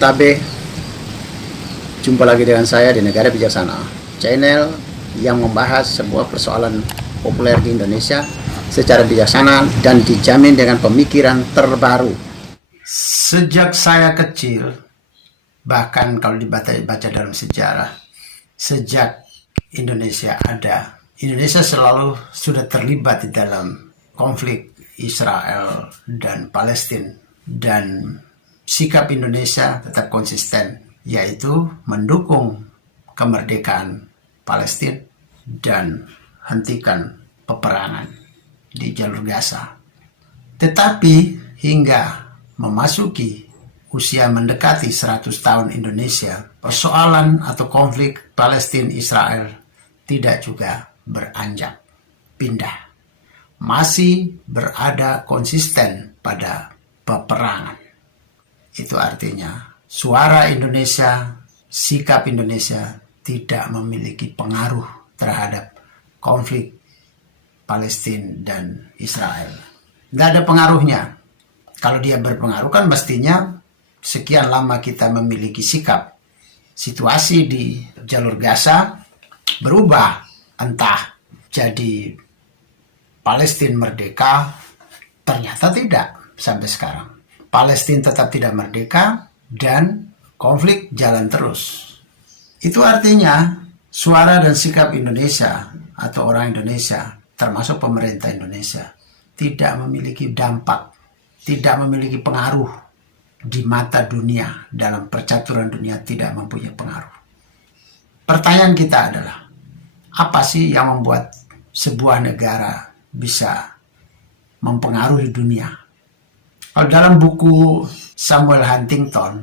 Tabe, jumpa lagi dengan saya di Negara Bijaksana, channel yang membahas sebuah persoalan populer di Indonesia secara bijaksana dan dijamin dengan pemikiran terbaru. Sejak saya kecil, bahkan kalau dibaca dalam sejarah, sejak Indonesia ada, Indonesia selalu sudah terlibat di dalam konflik Israel dan Palestina, dan sikap Indonesia tetap konsisten, yaitu mendukung kemerdekaan Palestina dan hentikan peperangan di jalur Gaza. Tetapi hingga memasuki usia mendekati 100 tahun Indonesia, persoalan atau konflik Palestina-Israel tidak juga beranjak pindah. Masih berada konsisten pada peperangan. Itu artinya suara Indonesia, sikap Indonesia tidak memiliki pengaruh terhadap konflik Palestina dan Israel. Tidak ada pengaruhnya. Kalau dia berpengaruh kan mestinya sekian lama kita memiliki sikap. Situasi di jalur Gaza berubah, entah jadi Palestina merdeka, ternyata tidak sampai sekarang. Palestina tetap tidak merdeka dan konflik jalan terus. Itu artinya suara dan sikap Indonesia atau orang Indonesia, termasuk pemerintah Indonesia, tidak memiliki dampak, tidak memiliki pengaruh di mata dunia, dalam percaturan dunia tidak mempunyai pengaruh. Pertanyaan kita adalah, apa sih yang membuat sebuah negara bisa mempengaruhi dunia? Kalau dalam buku Samuel Huntington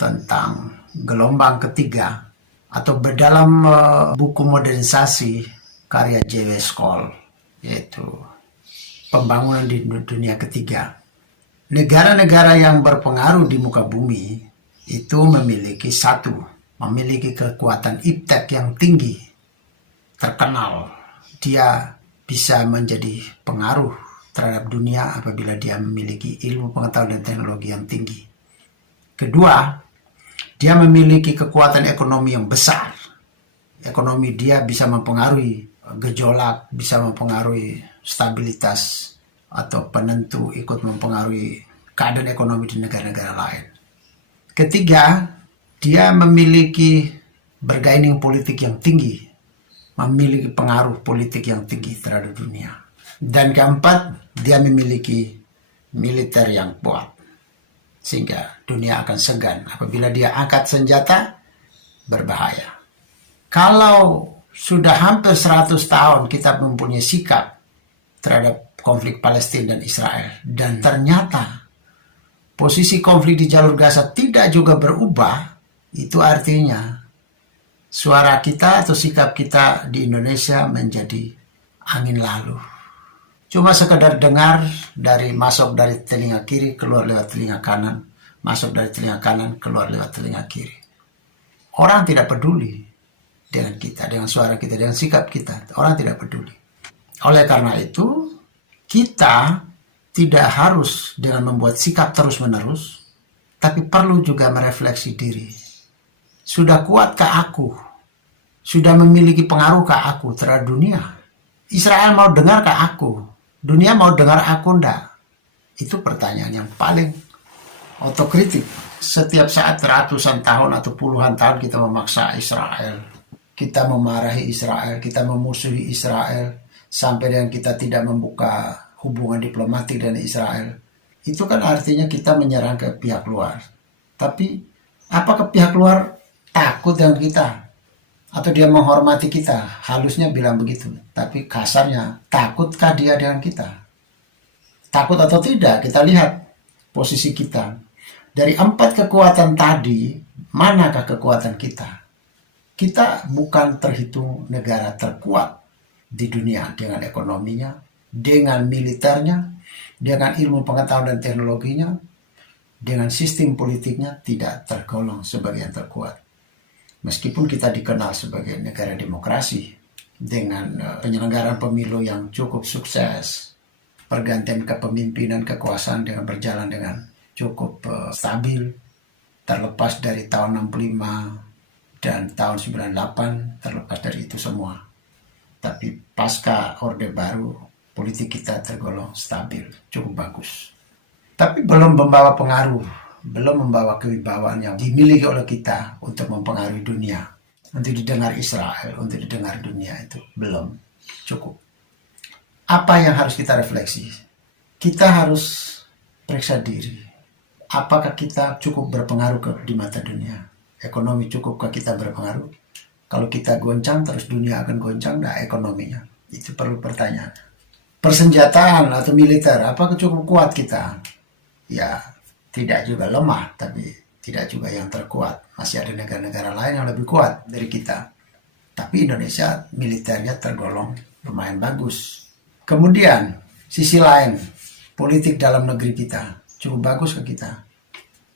tentang gelombang ketiga, atau dalam buku modernisasi karya J.W. Skoll, yaitu pembangunan di dunia ketiga, negara-negara yang berpengaruh di muka bumi itu memiliki kekuatan iptek yang tinggi, terkenal. Dia bisa menjadi pengaruh terhadap dunia apabila dia memiliki ilmu pengetahuan dan teknologi yang tinggi. Kedua, dia memiliki kekuatan ekonomi yang besar. Ekonomi dia bisa mempengaruhi gejolak, bisa mempengaruhi stabilitas, atau penentu ikut mempengaruhi keadaan ekonomi di negara-negara lain. Ketiga, dia memiliki bargaining politik yang tinggi, memiliki pengaruh politik yang tinggi terhadap dunia. Dan keempat, dia memiliki militer yang kuat, sehingga dunia akan segan apabila dia angkat senjata, berbahaya. Kalau sudah hampir 100 tahun kita mempunyai sikap terhadap konflik Palestina dan Israel, dan ternyata posisi konflik di jalur Gaza tidak juga berubah, itu artinya suara kita atau sikap kita di Indonesia menjadi angin lalu. Cuma sekedar dengar, masuk dari telinga kiri, keluar lewat telinga kanan, masuk dari telinga kanan, keluar lewat telinga kiri. Orang tidak peduli dengan kita, dengan suara kita, dengan sikap kita. Orang tidak peduli. Oleh karena itu, kita tidak harus dengan membuat sikap terus-menerus, tapi perlu juga merefleksi diri. Sudah kuatkah aku? Sudah memiliki pengaruhkah aku terhadap dunia? Israel mau dengarkah aku? Dunia mau dengar aku enggak? Itu pertanyaan yang paling otokritik. Setiap saat ratusan tahun atau puluhan tahun kita memaksa Israel. Kita memarahi Israel, kita memusuhi Israel, sampai dengan kita tidak membuka hubungan diplomatik dengan Israel. Itu kan artinya kita menyerang ke pihak luar. Tapi apakah pihak luar takut dengan kita? Atau dia menghormati kita? Halusnya bilang begitu. Tapi kasarnya, takutkah dia dengan kita? Takut atau tidak? Kita lihat posisi kita. Dari 4 kekuatan tadi, manakah kekuatan kita? Kita bukan terhitung negara terkuat di dunia dengan ekonominya, dengan militernya, dengan ilmu pengetahuan dan teknologinya, dengan sistem politiknya tidak tergolong sebagai yang terkuat. Meskipun kita dikenal sebagai negara demokrasi dengan penyelenggaraan pemilu yang cukup sukses, pergantian kepemimpinan kekuasaan dengan berjalan dengan cukup stabil, terlepas dari tahun 65 dan tahun 98, terlepas dari itu semua. Tapi pasca Orde Baru, politik kita tergolong stabil, cukup bagus. Tapi belum membawa pengaruh, belum membawa kewibawaan yang dimiliki oleh kita untuk mempengaruhi dunia. Untuk didengar Israel, untuk didengar dunia itu belum cukup. Apa yang harus kita refleksi? Kita harus periksa diri. Apakah kita cukup berpengaruh di mata dunia? Ekonomi cukupkah kita berpengaruh? Kalau kita goncang, terus dunia akan goncang, nah ekonominya. Itu perlu pertanyaan. Persenjataan atau militer, apakah cukup kuat kita? Ya, tidak juga lemah, tapi tidak juga yang terkuat. Masih ada negara-negara lain yang lebih kuat dari kita. Tapi Indonesia militernya tergolong lumayan bagus. Kemudian, sisi lain, politik dalam negeri kita cukup bagus ke kita.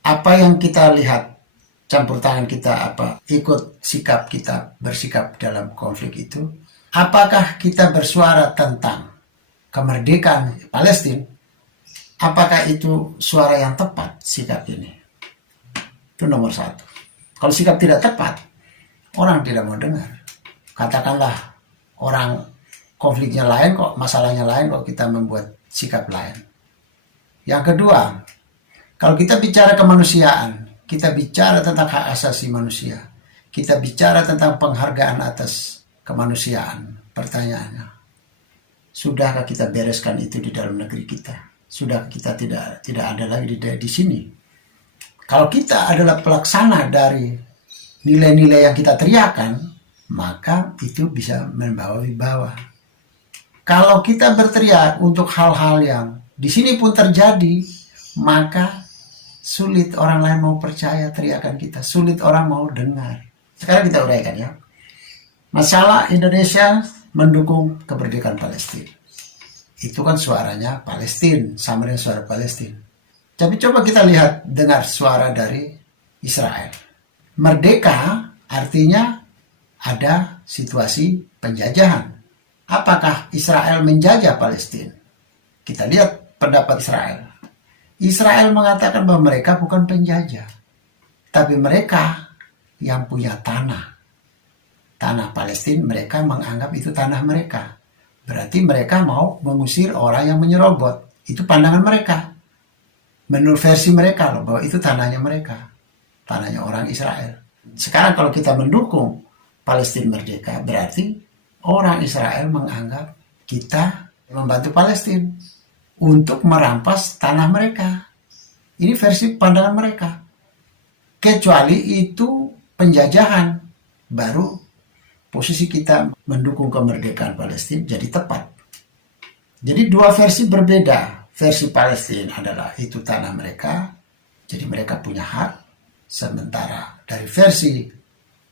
Apa yang kita lihat, campur tangan kita, apa ikut sikap kita, bersikap dalam konflik itu. Apakah kita bersuara tentang kemerdekaan Palestina? Apakah itu suara yang tepat, sikap ini? Itu nomor satu. Kalau sikap tidak tepat, orang tidak mau dengar. Katakanlah orang konfliknya lain kok, masalahnya lain kok, kita membuat sikap lain. Yang kedua, kalau kita bicara kemanusiaan, kita bicara tentang hak asasi manusia, kita bicara tentang penghargaan atas kemanusiaan. Pertanyaannya, sudahkah kita bereskan itu di dalam negeri kita? Sudah kita tidak ada lagi di sini. Kalau kita adalah pelaksana dari nilai-nilai yang kita teriakan, maka itu bisa membawa wibawa. Kalau kita berteriak untuk hal-hal yang di sini pun terjadi, maka sulit orang lain mau percaya teriakan kita, sulit orang mau dengar. Sekarang kita uraikan ya. Masalah Indonesia mendukung kemerdekaan Palestina. Itu kan suaranya Palestina, sama dengan suara Palestina. Tapi coba kita lihat, dengar suara dari Israel. Merdeka artinya ada situasi penjajahan. Apakah Israel menjajah Palestina? Kita lihat pendapat Israel. Israel mengatakan bahwa mereka bukan penjajah, tapi mereka yang punya tanah. Tanah Palestina, mereka menganggap itu tanah mereka. Berarti mereka mau mengusir orang yang menyerobot. Itu pandangan mereka. Menurut versi mereka loh, bahwa itu tanahnya mereka. Tanahnya orang Israel. Sekarang kalau kita mendukung Palestina merdeka, berarti orang Israel menganggap kita membantu Palestina untuk merampas tanah mereka. Ini versi pandangan mereka. Kecuali itu penjajahan, baru posisi kita mendukung kemerdekaan Palestina jadi tepat. Jadi dua versi berbeda. Versi Palestina adalah itu tanah mereka, jadi mereka punya hak. Sementara dari versi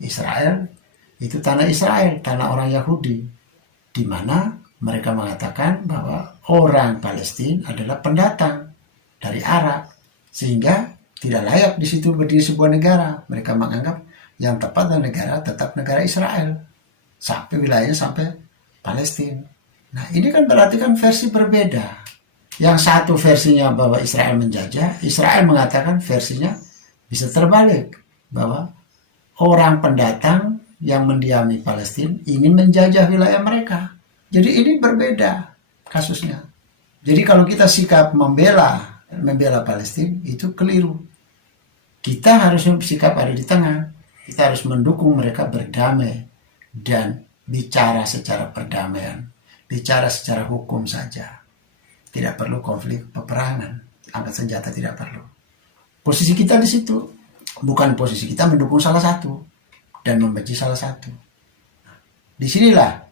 Israel, itu tanah Israel, tanah orang Yahudi, di mana mereka mengatakan bahwa orang Palestina adalah pendatang dari Arab, sehingga tidak layak di situ berdiri sebuah negara. Mereka menganggap yang tepat adalah negara tetap negara Israel, sampai wilayahnya sampai Palestina. Nah ini kan berarti kan versi berbeda. Yang satu versinya bahwa Israel menjajah, Israel mengatakan versinya bisa terbalik, bahwa orang pendatang yang mendiami Palestina ingin menjajah wilayah mereka. Jadi ini berbeda kasusnya. Jadi kalau kita sikap membela Palestina itu keliru. Kita harusnya sikap ada di tengah. Kita harus mendukung mereka berdamai dan bicara secara perdamaian, bicara secara hukum saja. Tidak perlu konflik peperangan, angkat senjata tidak perlu. Posisi kita di situ, bukan posisi kita mendukung salah satu dan membenci salah satu. Disinilah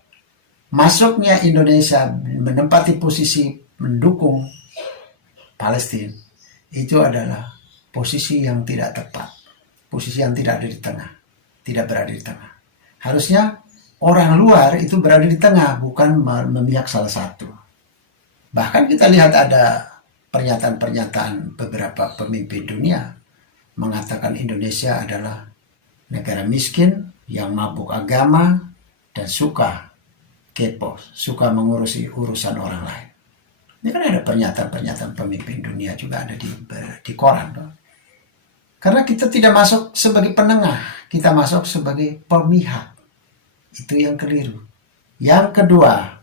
masuknya Indonesia menempati posisi mendukung Palestina. Itu adalah posisi yang tidak tepat, posisi yang tidak ada di tengah, tidak berada di tengah. Harusnya orang luar itu berada di tengah, bukan memihak salah satu. Bahkan kita lihat ada pernyataan-pernyataan beberapa pemimpin dunia mengatakan Indonesia adalah negara miskin yang mabuk agama dan suka kepo, suka mengurusi urusan orang lain. Ini kan ada pernyataan-pernyataan pemimpin dunia juga ada di koran. Toh. Karena kita tidak masuk sebagai penengah, kita masuk sebagai pemihak. Itu yang keliru. Yang kedua,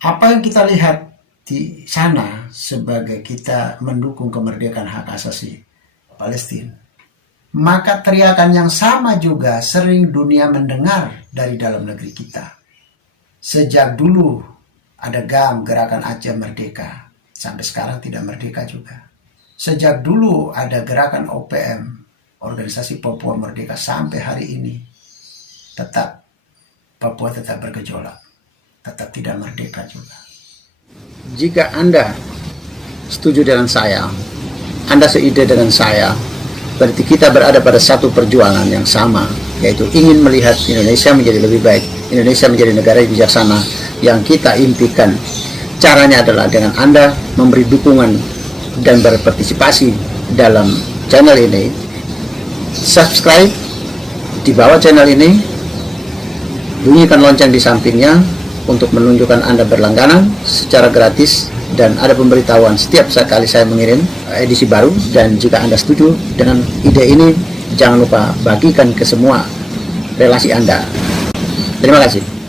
apa yang kita lihat di sana sebagai kita mendukung kemerdekaan hak asasi Palestina, maka teriakan yang sama juga sering dunia mendengar dari dalam negeri kita. Sejak dulu ada GAM, Gerakan Aceh Merdeka, sampai sekarang tidak merdeka juga. Sejak dulu ada gerakan OPM, Organisasi Papua Merdeka, sampai hari ini tetap Papua tetap bergejolak, tetap tidak merdeka juga. Jika Anda setuju dengan saya, Anda seide dengan saya, berarti kita berada pada satu perjuangan yang sama, yaitu ingin melihat Indonesia menjadi lebih baik, Indonesia menjadi negara yang bijaksana yang kita impikan. Caranya adalah dengan Anda memberi dukungan dan berpartisipasi dalam channel ini. Subscribe di bawah channel ini, bunyikan lonceng di sampingnya untuk menunjukkan Anda berlangganan secara gratis, dan ada pemberitahuan setiap kali saya mengirim edisi baru. Dan jika Anda setuju dengan ide ini, jangan lupa bagikan ke semua relasi Anda. Terima kasih.